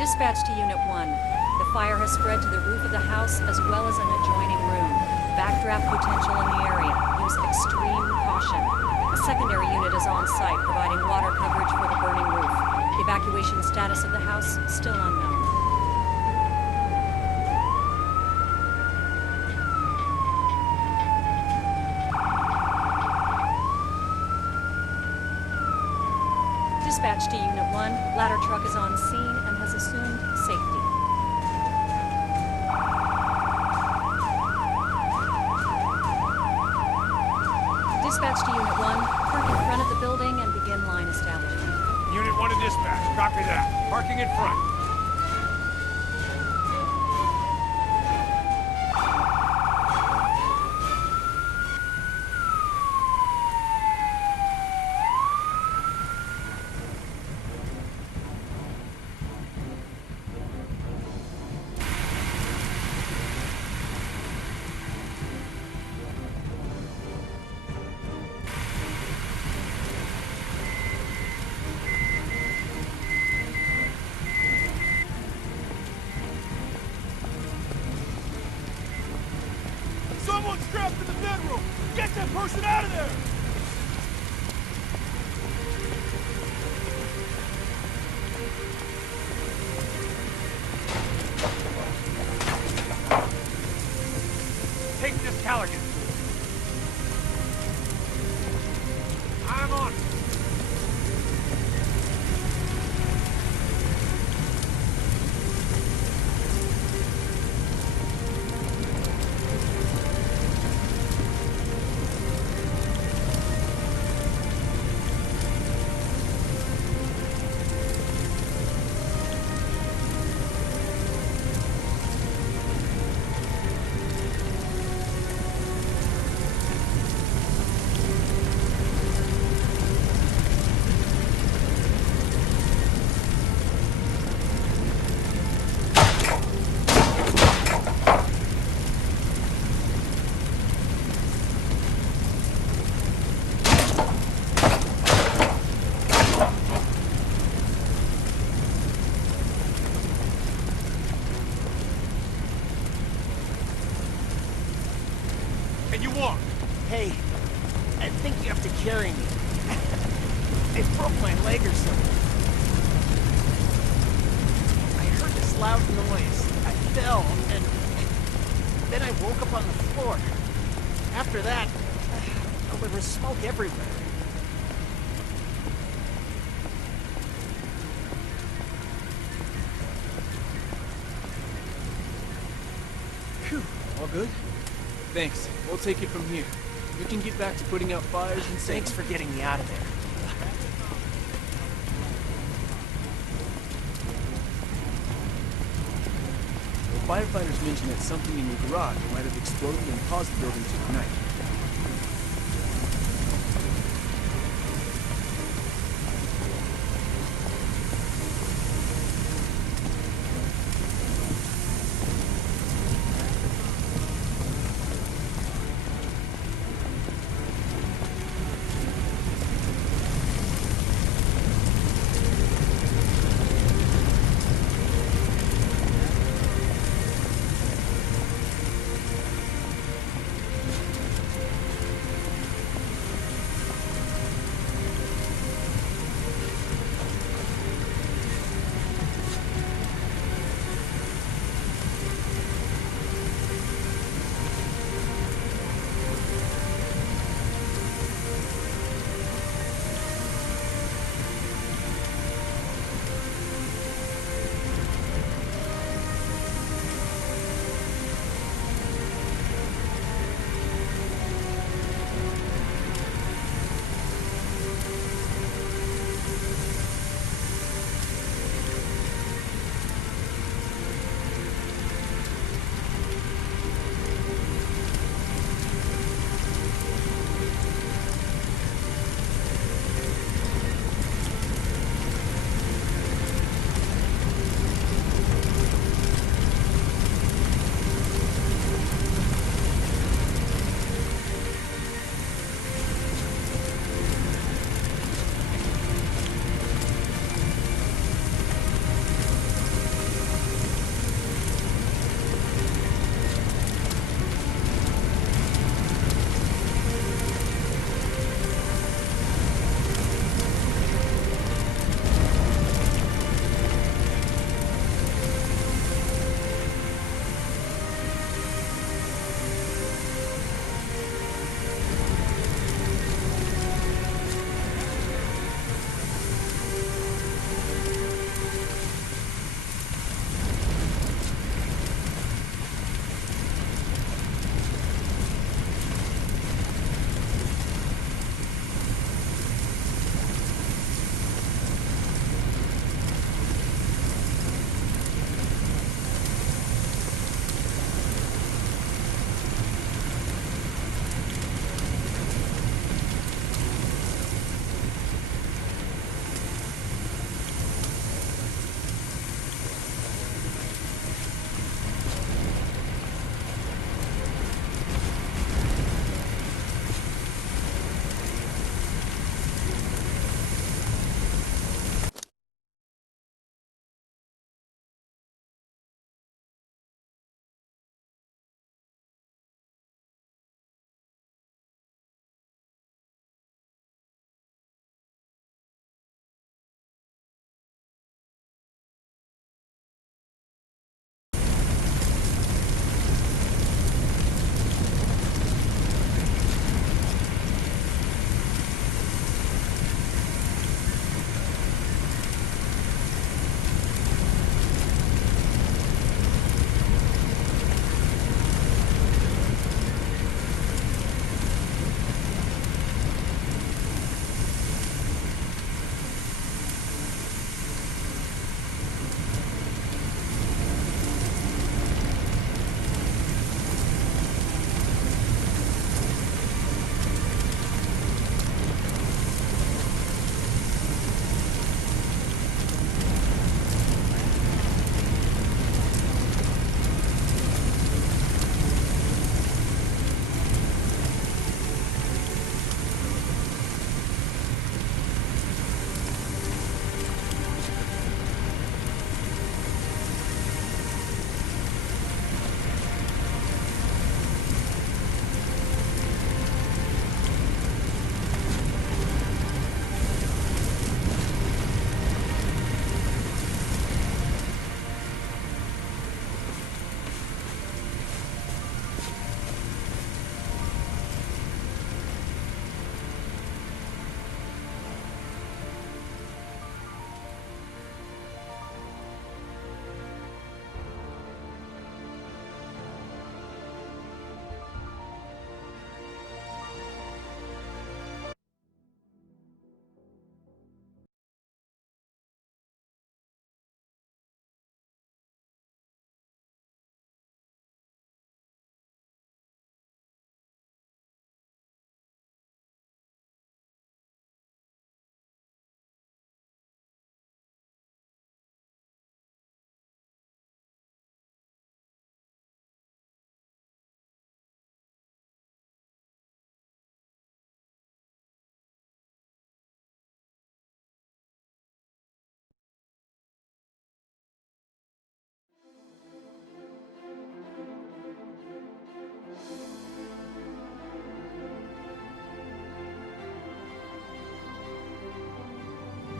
Dispatch to Unit 1. The fire has spread to the roof of the house as well as an adjoining room. Backdraft potential in the area. Use extreme caution. A secondary unit is on site providing water coverage for the burning roof. The evacuation status of the house still unknown. Dispatch to Unit 1. Ladder truck is on scene and has assumed safety. Dispatch to Unit 1. Park in front of the building and begin line establishment. Unit 1 to dispatch. Copy that. Parking in front. Someone's trapped in the bedroom! Get that person out of there! Take this Callaghan. I'm on. Can you walk? Hey, I think you have to carry me. I broke my leg or something. I heard this loud noise. I fell, and then I woke up on the floor. After that, well, there was smoke everywhere. Phew, all good? Thanks. We'll take it from here. We can get back to putting out fires and Thanks for getting me out of there. The firefighters mentioned that something in your garage might have exploded and caused the building to ignite.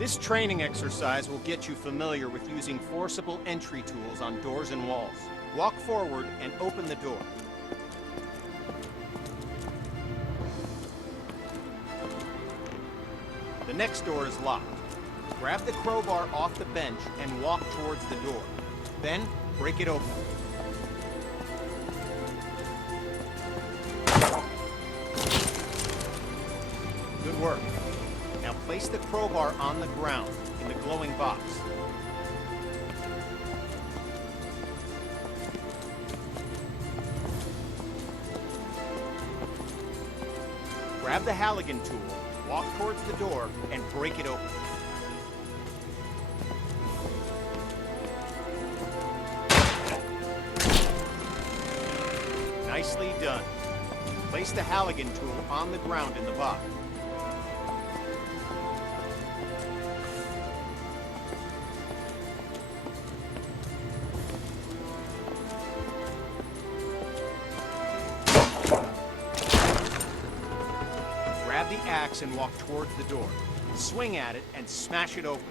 This training exercise will get you familiar with using forcible entry tools on doors and walls. Walk forward and open the door. The next door is locked. Grab the crowbar off the bench and walk towards the door. Then, break it open. Good work. Now place the crowbar on the ground in the glowing box. Grab the Halligan tool, walk towards the door, and break it open. Nicely done. Place the Halligan tool on the ground in the box. Grab the axe and walk towards the door. Swing at it and smash it open.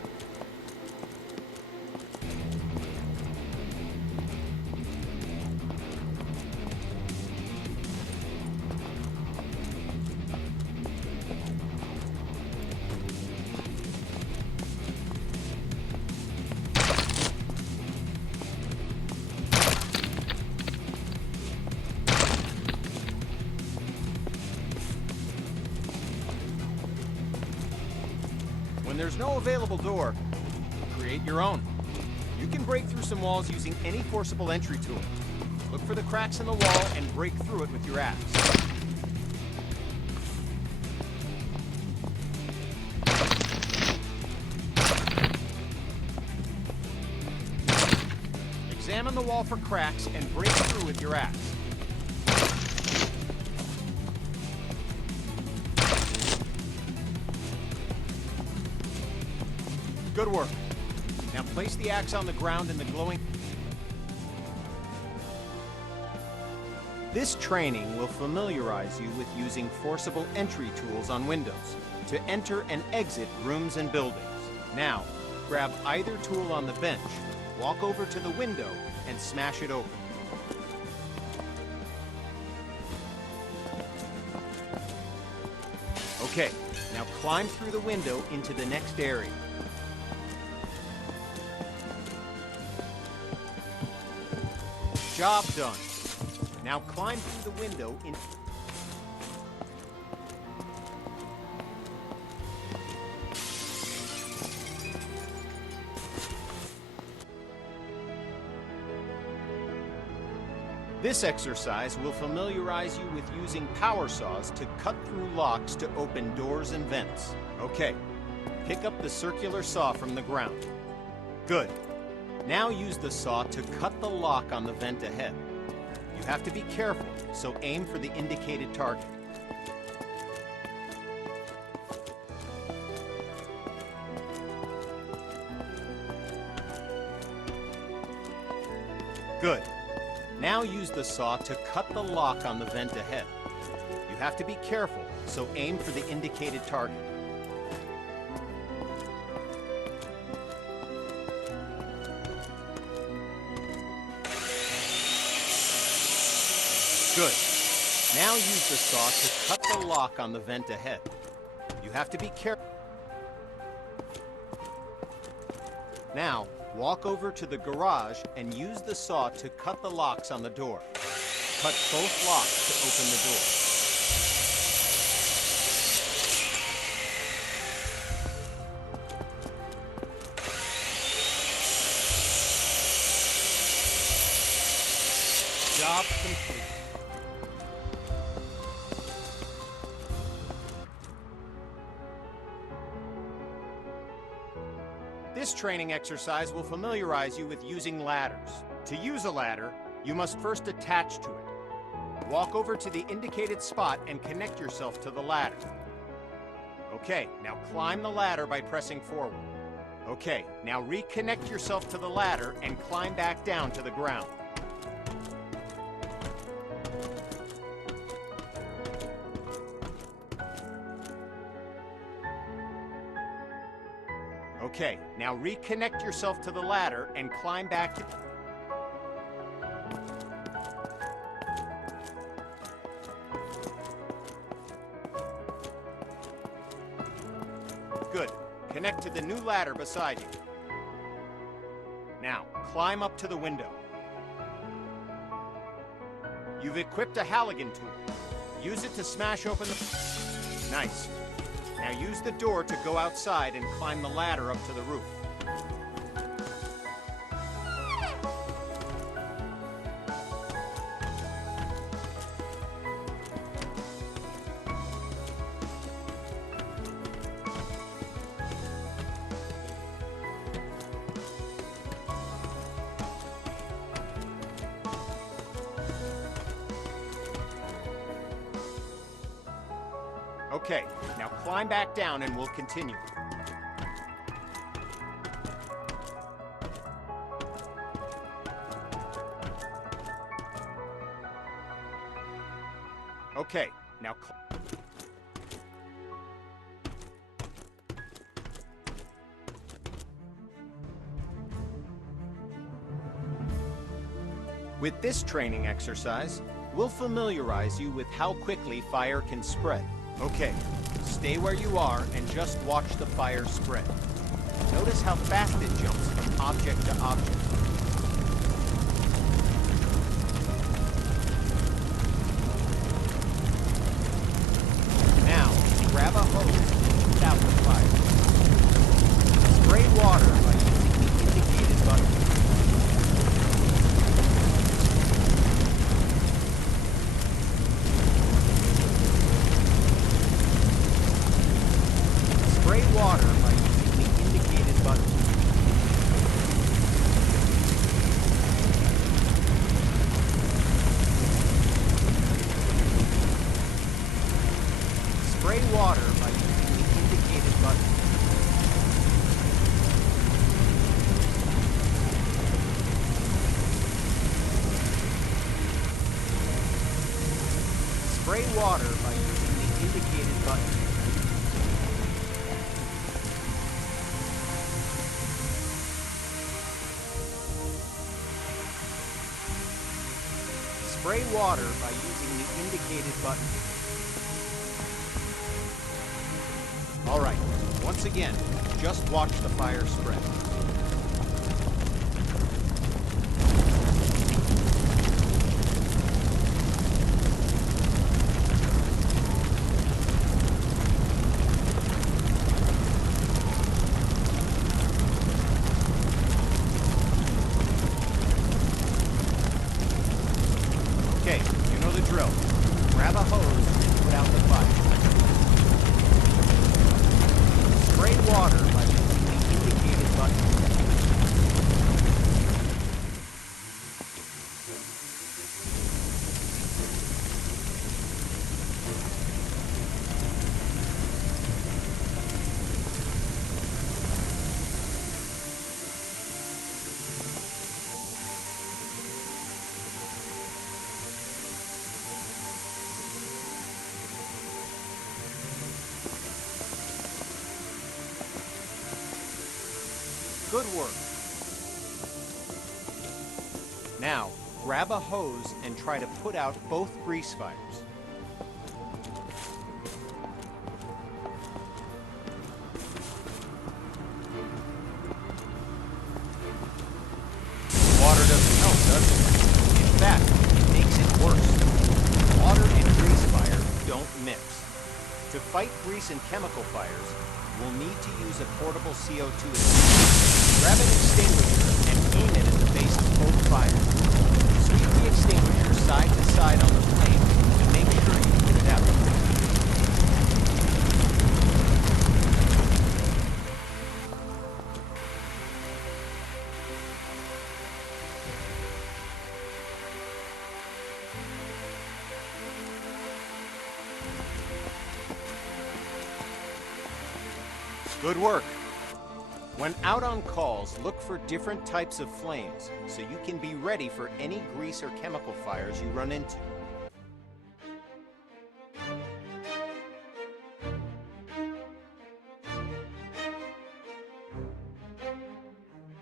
When there's no available door, create your own. You can break through some walls using any forcible entry tool. Look for the cracks in the wall and break through it with your axe. Examine the wall for cracks and break through with your axe. Good work. Now place the axe on the ground in the glowing... This training will familiarize you with using forcible entry tools on windows to enter and exit rooms and buildings. Now, grab either tool on the bench, walk over to the window, and smash it open. Okay, now climb through the window into the next area. Job done. Now climb through the window in... This exercise will familiarize you with using power saws to cut through locks to open doors and vents. Okay, pick up the circular saw from the ground. Good. Now use the saw to cut the lock on the vent ahead. You have to be careful, so aim for the indicated target. Good. Now use the saw to cut the lock on the vent ahead. You have to be careful, so aim for the indicated target. Good. Now use the saw to cut the lock on the vent ahead. You have to be careful. Now, walk over to the garage and use the saw to cut the locks on the door. Cut both locks to open the door. Job complete. This training exercise will familiarize you with using ladders. To use a ladder, you must first attach to it. Walk over to the indicated spot and connect yourself to the ladder. Okay, now climb the ladder by pressing forward. Okay, now reconnect yourself to the ladder and climb back down to the ground. Okay, now reconnect yourself to the ladder and climb back to... Good. Connect to the new ladder beside you. Now, climb up to the window. You've equipped a Halligan tool. Use it to smash open the... Nice. Now use the door to go outside and climb the ladder up to the roof. Okay, now climb back down and we'll continue. Okay, now with this training exercise, we'll familiarize you with how quickly fire can spread. Okay, stay where you are and just watch the fire spread. Notice how fast it jumps from object to object. Now, grab a hose and put out the fire. Spray water by using the indicated button. Spray water by using the indicated button. Spray water by using the indicated button. Spray water by using the indicated button. Spray water by using the indicated button. All right, once again, just watch the fire spread. Okay, you know the drill. Grab a hose and put out the fire. Spray water by using the indicated button. Good work. Now, grab a hose and try to put out both grease fires. Water doesn't help, does it? In fact, it makes it worse. Water and grease fire don't mix. To fight grease and chemical fires, we'll need to use a portable CO2 extinguisher. Grab an extinguisher and aim it at the base of both fires. Sweep the extinguisher side to side on the flame to make sure you get it out. Good work. When out on calls, look for different types of flames so you can be ready for any grease or chemical fires you run into.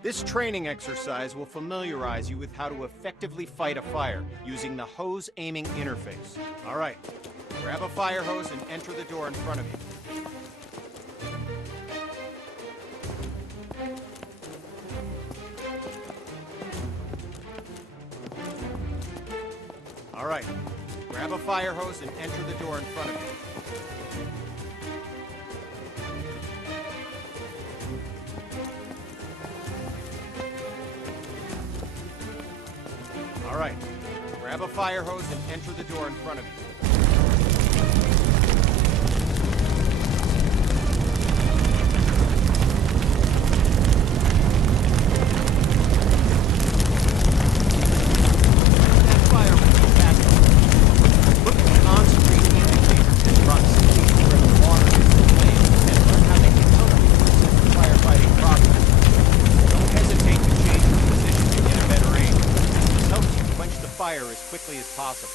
This training exercise will familiarize you with how to effectively fight a fire using the hose aiming interface. All right, grab a fire hose and enter the door in front of you. All right, grab a fire hose and enter the door in front of you. All right, grab a fire hose and enter the door in front of you. As quickly as possible.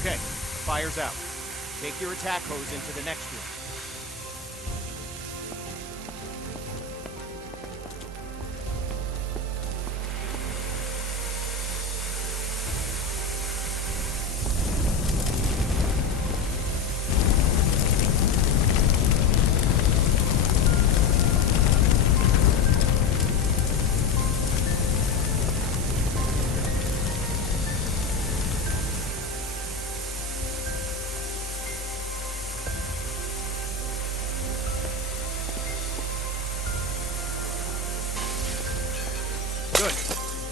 Okay, the fire's out. Take your attack hose into the next room. Good.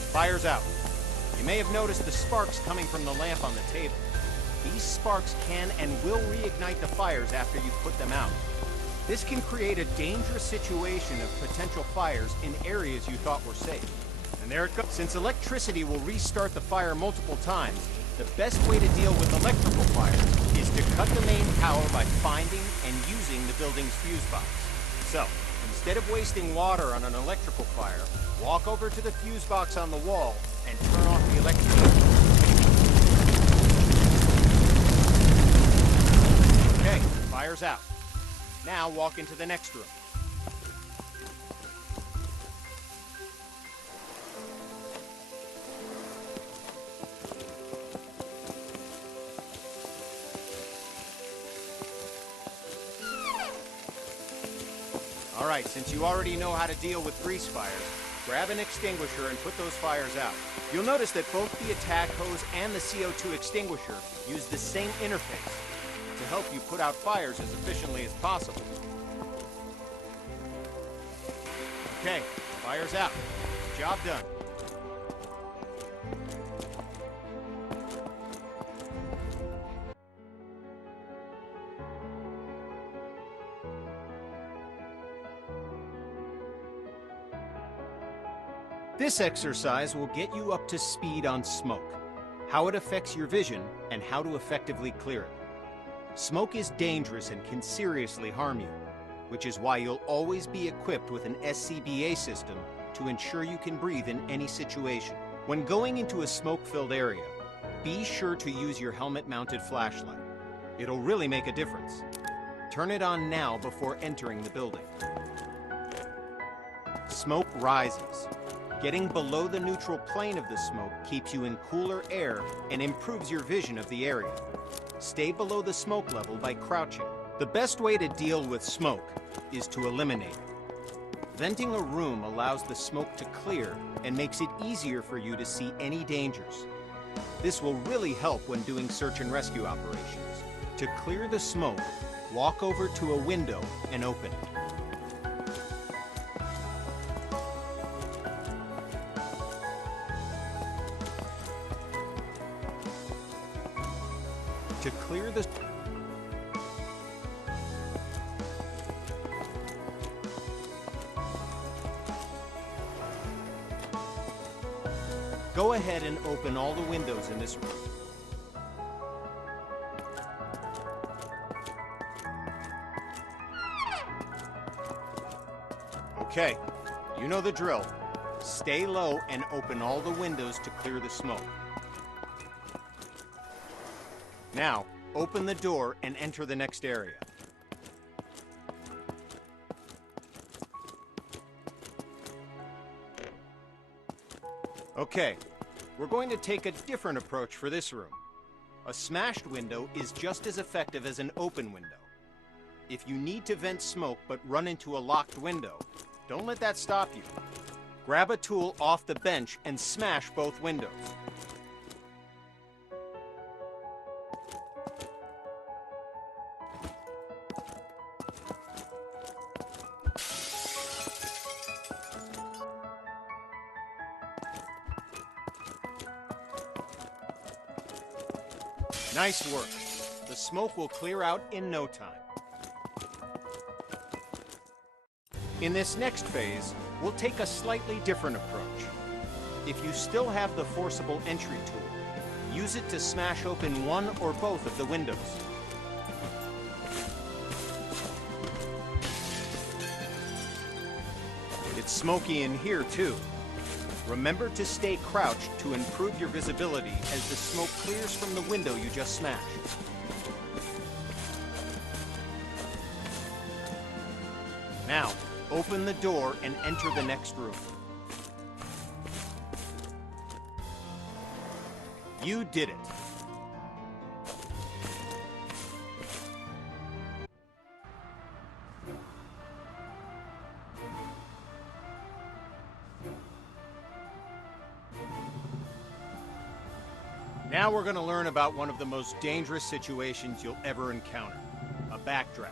Fire's out. You may have noticed the sparks coming from the lamp on the table. These sparks can and will reignite the fires after you put them out. This can create a dangerous situation of potential fires in areas you thought were safe. And there it goes. Since electricity will restart the fire multiple times, the best way to deal with electrical fires is to cut the main power by finding and using the building's fuse box. So, instead of wasting water on an electrical fire, walk over to the fuse box on the wall and turn off the electricity. Okay, fire's out. Now walk into the next room. All right, since you already know how to deal with grease fires, grab an extinguisher and put those fires out. You'll notice that both the attack hose and the CO2 extinguisher use the same interface to help you put out fires as efficiently as possible. Okay, fire's out. Job done. This exercise will get you up to speed on smoke, how it affects your vision, and how to effectively clear it. Smoke is dangerous and can seriously harm you, which is why you'll always be equipped with an SCBA system to ensure you can breathe in any situation. When going into a smoke-filled area, be sure to use your helmet-mounted flashlight. It'll really make a difference. Turn it on now before entering the building. Smoke rises. Getting below the neutral plane of the smoke keeps you in cooler air and improves your vision of the area. Stay below the smoke level by crouching. The best way to deal with smoke is to eliminate it. Venting a room allows the smoke to clear and makes it easier for you to see any dangers. This will really help when doing search and rescue operations. To clear the smoke, walk over to a window and open it. To clear the... Go ahead and open all the windows in this room. Okay, you know the drill. Stay low and open all the windows to clear the smoke. Now, open the door and enter the next area. Okay, we're going to take a different approach for this room. A smashed window is just as effective as an open window. If you need to vent smoke but run into a locked window, don't let that stop you. Grab a tool off the bench and smash both windows. Nice work. The smoke will clear out in no time. In this next phase, we'll take a slightly different approach. If you still have the forcible entry tool, use it to smash open one or both of the windows. It's smoky in here too. Remember to stay crouched to improve your visibility as the smoke clears from the window you just smashed. Now, open the door and enter the next room. You did it. Now we're going to learn about one of the most dangerous situations you'll ever encounter, a backdraft.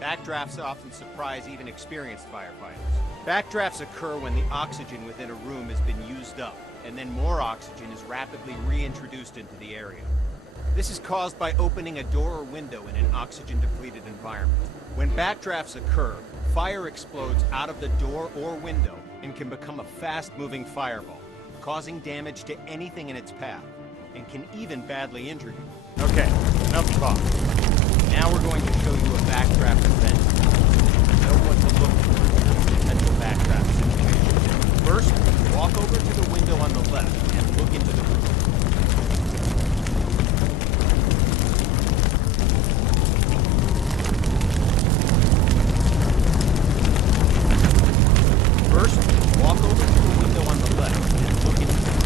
Backdrafts often surprise even experienced firefighters. Backdrafts occur when the oxygen within a room has been used up, and then more oxygen is rapidly reintroduced into the area. This is caused by opening a door or window in an oxygen-depleted environment. When backdrafts occur, fire explodes out of the door or window and can become a fast-moving fireball, causing damage to anything in its path, and can even badly injure you. Okay, enough talk. Now we're going to show you a backdraft event. Know what to look for in a potential backdraft situation. First, walk over to the window on the left and look into the room. First, walk over to the window on the left and look into the room.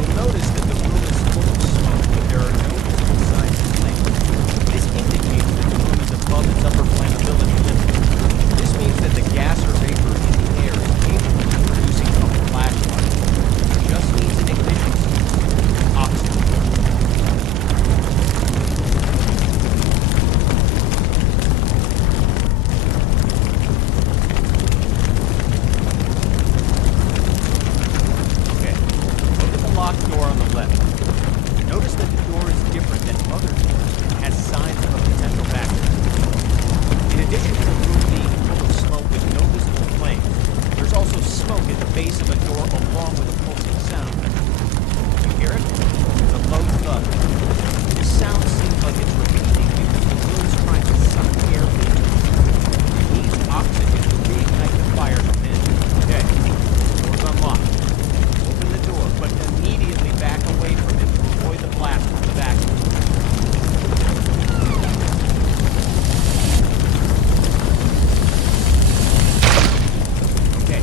You'll notice that the room is full of smoke, but there are no visible signs of flames. This indicates that the room is above its upper flammability limit. This means that the gas or vapor in the air is capable of producing a flashlight. It just needs an ignition system. Oxygen. Okay, look at the locked door on the left. Notice that the door is different than other doors and has signs of a potential backdraft. In addition to the room being full of smoke with no visible flames, there's also smoke at the base of a door along with a pulsing sound. You hear it? It's a low thud. This sound seems like it's repeating because the room is trying to suck air in. It needs oxygen to reignite the fire within. Okay, door's unlocked. Open the door, but immediately back away from it to avoid the blast from the back. Okay,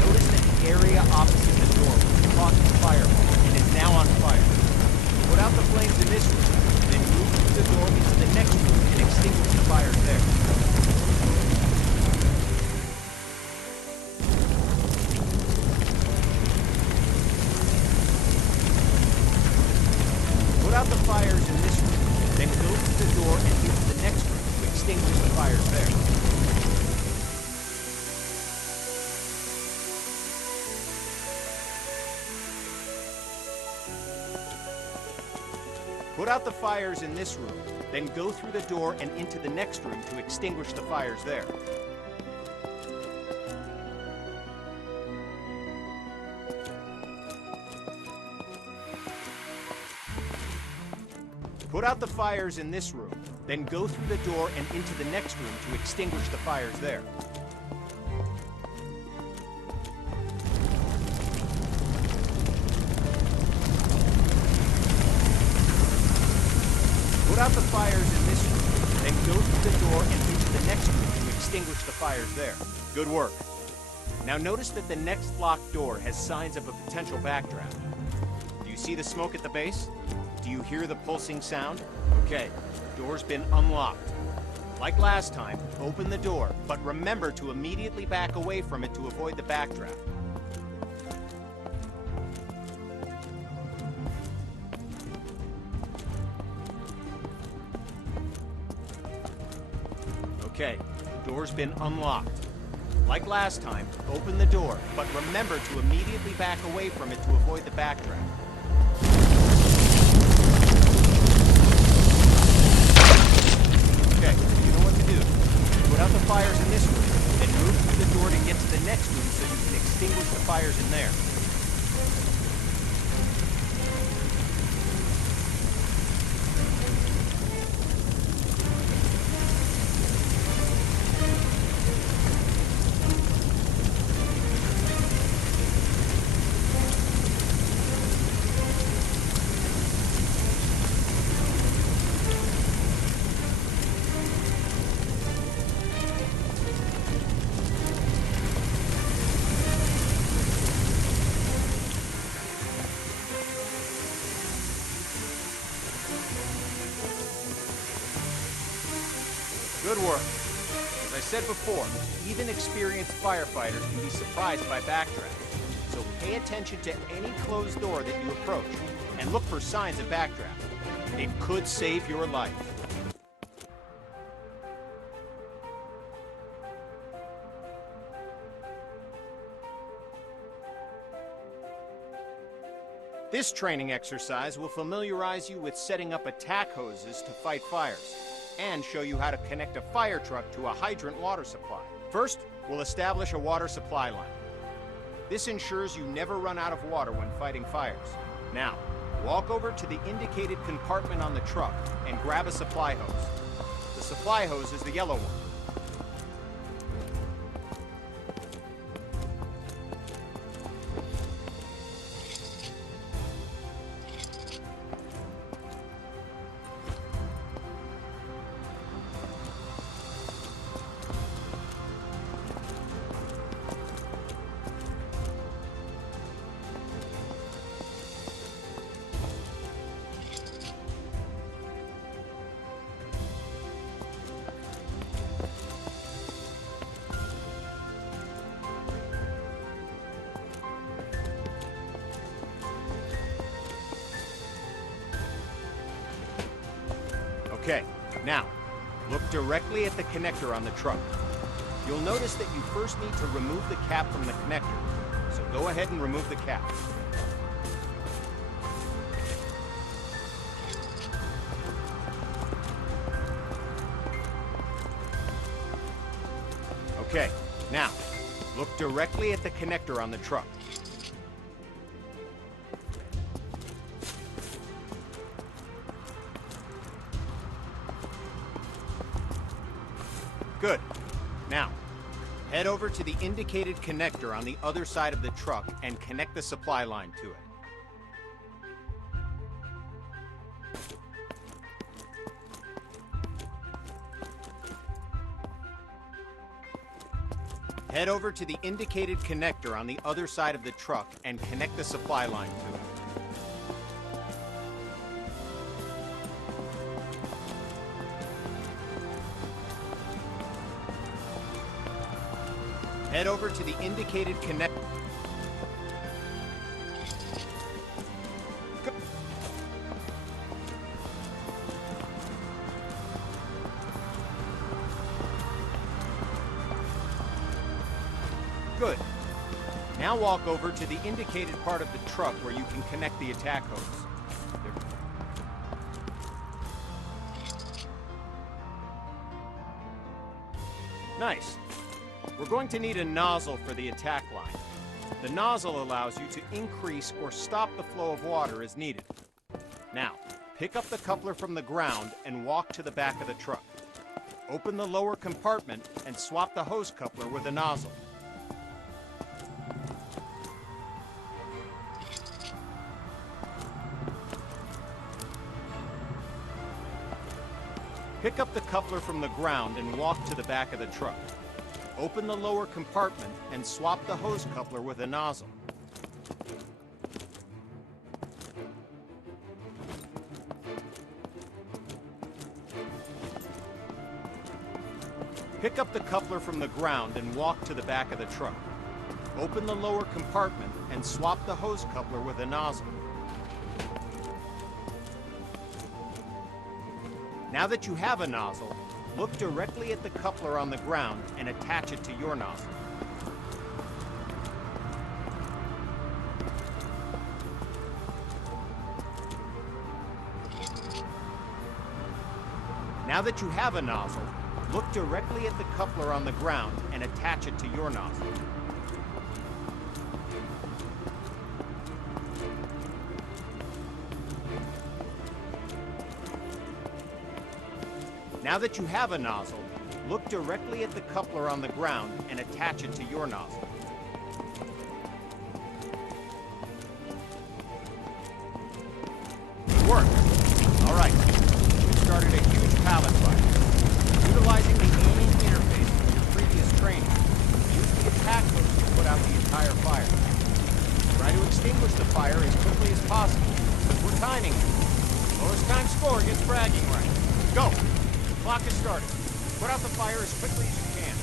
notice that the area opposite the door was caught in fireball and is now on fire. Put out the flames in this room, then move through the door into the next room and extinguish the fires there. Put out the fires in this room, then go through the door and into the next room to extinguish the fires there. Put out the fires in this room, then go through the door and into the next room to extinguish the fires there. Put out the fires in this room, then go through the door and into the next room to extinguish the fires there. Put out the fires in this room, then go through the door and into the next room to extinguish the fires there. Good work. Now notice that the next locked door has signs of a potential backdraft. Do you see the smoke at the base? Do you hear the pulsing sound? Okay, the door's been unlocked. Like last time, open the door, but remember to immediately back away from it to avoid the backdraft. Okay, the door's been unlocked. Like last time, open the door, but remember to immediately back away from it to avoid the backdraft. Okay, you know what to do. Put out the fires in this room, then move through the door to get to the next room so you can extinguish the fires in there. Good work. As I said before, even experienced firefighters can be surprised by backdraft. So pay attention to any closed door that you approach and look for signs of backdraft. It could save your life. This training exercise will familiarize you with setting up attack hoses to fight fires, and show you how to connect a fire truck to a hydrant water supply. First, we'll establish a water supply line. This ensures you never run out of water when fighting fires. Now, walk over to the indicated compartment on the truck and grab a supply hose. The supply hose is the yellow one. Okay, now, look directly at the connector on the truck. You'll notice that you first need to remove the cap from the connector, so go ahead and remove the cap. Okay, now, look directly at the connector on the truck. Good. Now, head over to the indicated connector on the other side of the truck and connect the supply line to it. Head over to the indicated connector on the other side of the truck and connect the supply line to it. Head over to the indicated connector. Good. Now walk over to the indicated part of the truck where you can connect the attack hose. Nice. We're going to need a nozzle for the attack line. The nozzle allows you to increase or stop the flow of water as needed. Now, Pick up the coupler from the ground and walk to the back of the truck. Open the lower compartment and swap the hose coupler with a nozzle. Pick up the coupler from the ground and walk to the back of the truck. Open the lower compartment and swap the hose coupler with a nozzle. Pick up the coupler from the ground and walk to the back of the truck. Open the lower compartment and swap the hose coupler with a nozzle. Now that you have a nozzle, look directly at the coupler on the ground and attach it to your nozzle. Now that you have a nozzle, look directly at the coupler on the ground and attach it to your nozzle. Now that you have a nozzle, look directly at the coupler on the ground and attach it to your nozzle. Good work. All right, we've started a huge pallet fire. Utilizing the aiming interface from your previous training, use the attack hose to put out the entire fire. Try to extinguish the fire as quickly as possible, because we're timing it. Lowest time score gets bragging rights. Go! Clock is started. Put out the fire as quickly as you can.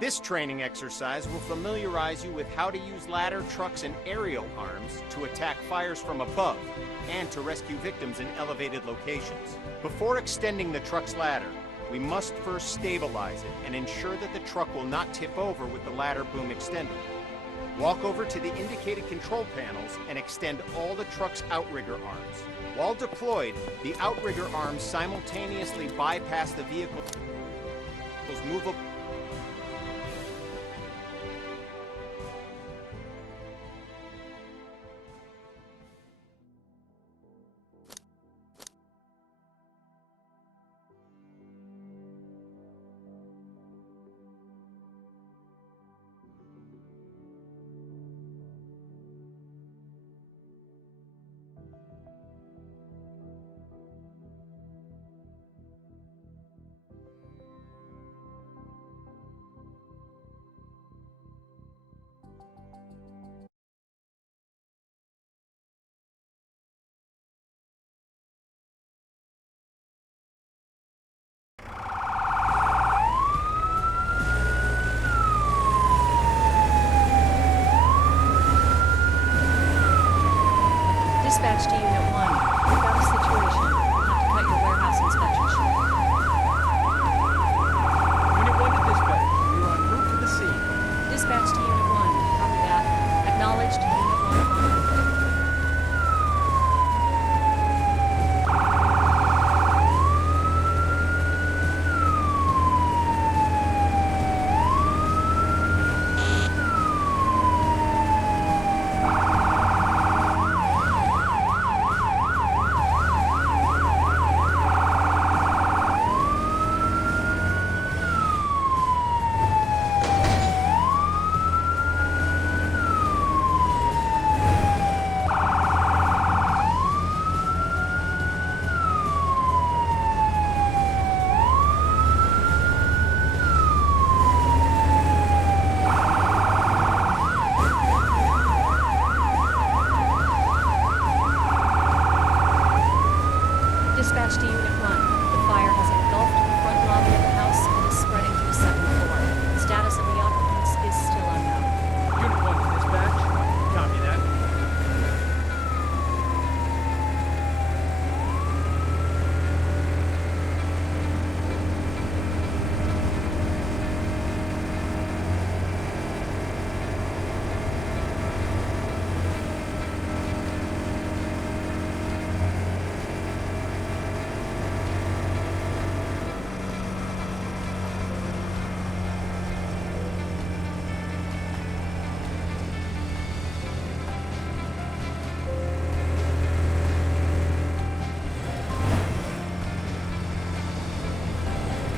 This training exercise will familiarize you with how to use ladder, trucks, and aerial arms to attack fires from above and to rescue victims in elevated locations. Before extending the truck's ladder, we must first stabilize it and ensure that the truck will not tip over with the ladder boom extended. Walk over to the indicated control panels and extend all the truck's outrigger arms. While deployed, the outrigger arms simultaneously bypass the vehicle's movable. Dispatch to Unit 1. We've got a situation. You'll have to cut your warehouse inspection short. Unit 1 to dispatch. We're en route to the scene. Dispatch to Unit 1. Copy that. Acknowledged. Unit 1 en route. Dispatch to Unit 1. The fire has engulfed the front lobby of the house and is spreading to the second floor. The status of the occupants is still unknown. Unit 1 to dispatch. Copy that.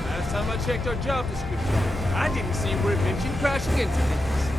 Last time I checked our job description, I didn't see where it mentioned crashing into things.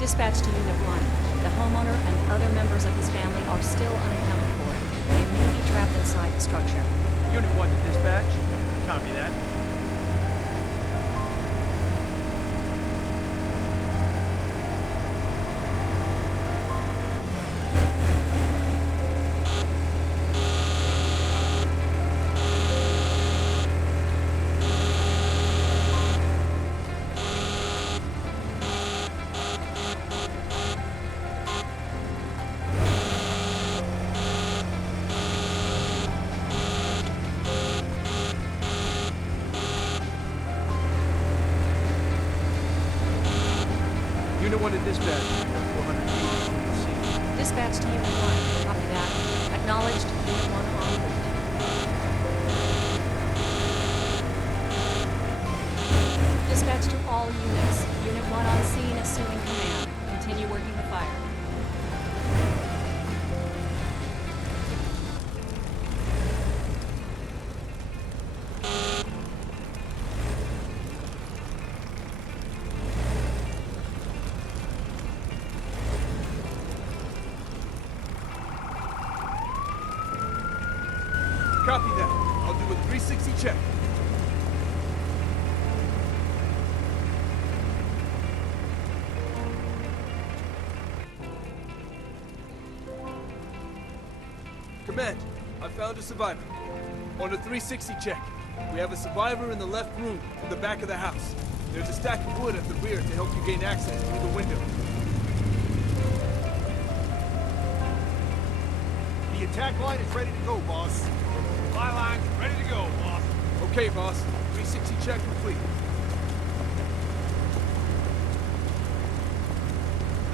Dispatch to Unit 1. The homeowner and other members of his family are still unaccounted for. They may be trapped inside the structure. Unit 1 to dispatch. Copy that. Unit 1 to dispatch. 400 meters from the scene. Dispatch to Unit 1. Copy that. Acknowledged. Unit 1 en route. Dispatch to all units. Unit 1 on scene assuming command. Continue working the fire. Copy that. I'll do a 360 check. Command, I found a survivor. On a 360 check, we have a survivor in the left room in the back of the house. There's a stack of wood at the rear to help you gain access through the window. The attack line is ready to go, boss. Supply line's ready to go, boss. Okay, boss. 360 check complete.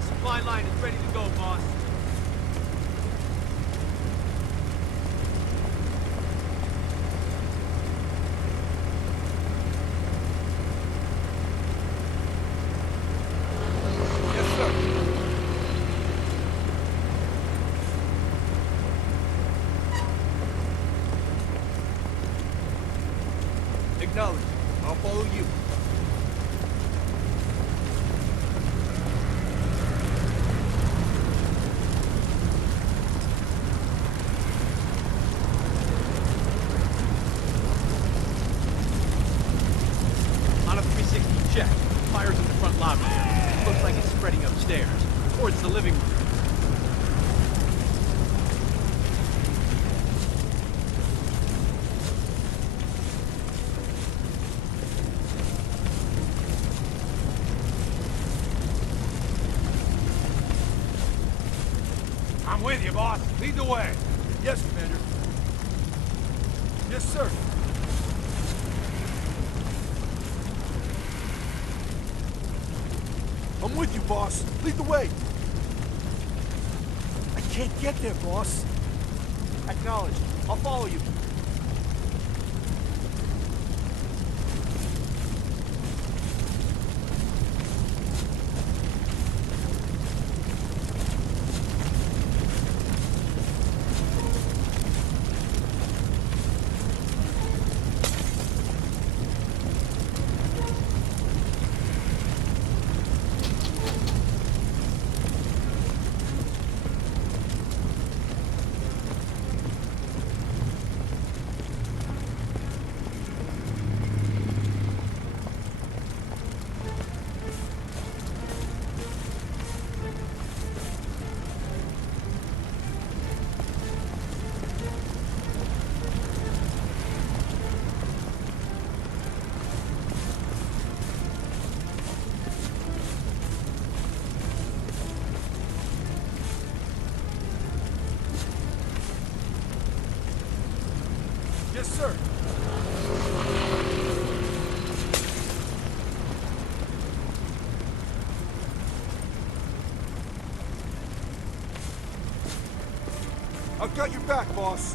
The supply line is ready to go, boss. Yes, sir. Acknowledge. I'll follow you. On a 360 check, fire's in the front lobby. Looks like it's spreading upstairs, towards the living room. I'm with you, boss. Lead the way. Yes, Commander. Yes, sir. I'm with you, boss. Lead the way. I can't get there, boss. Acknowledge. I'll follow you. Yes, sir. I've got your back, boss.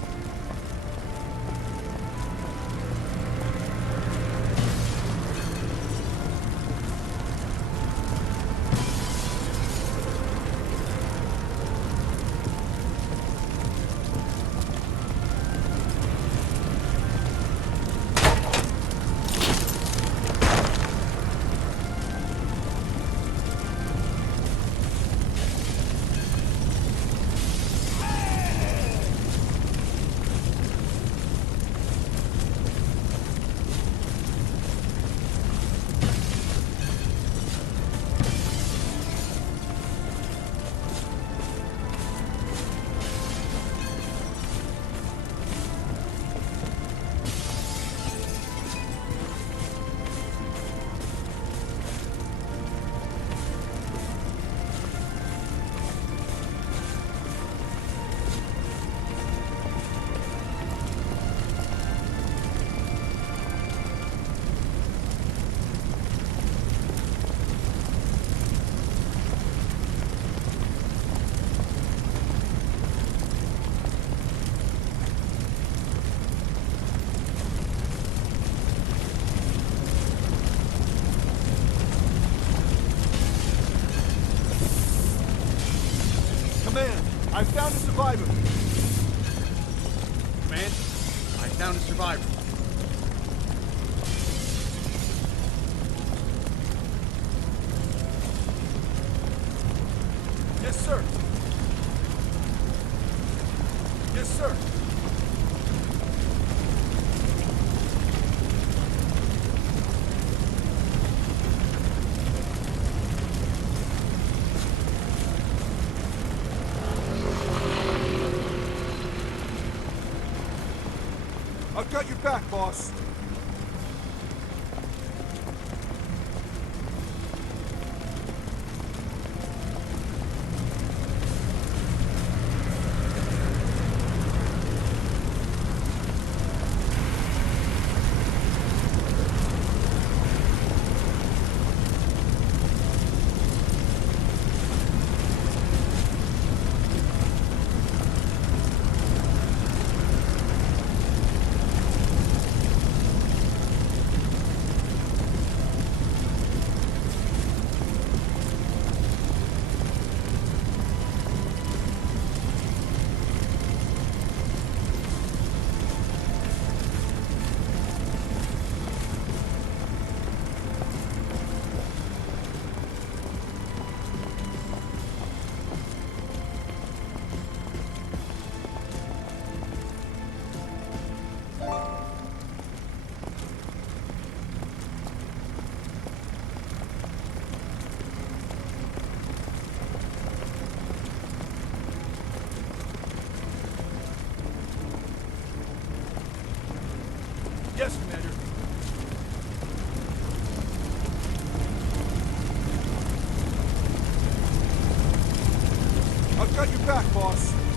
Command, I found a survivor. Command, I found a survivor. Yes, sir. Yes, sir. I've got your back, boss. Yes, Commander. I've got your back, boss.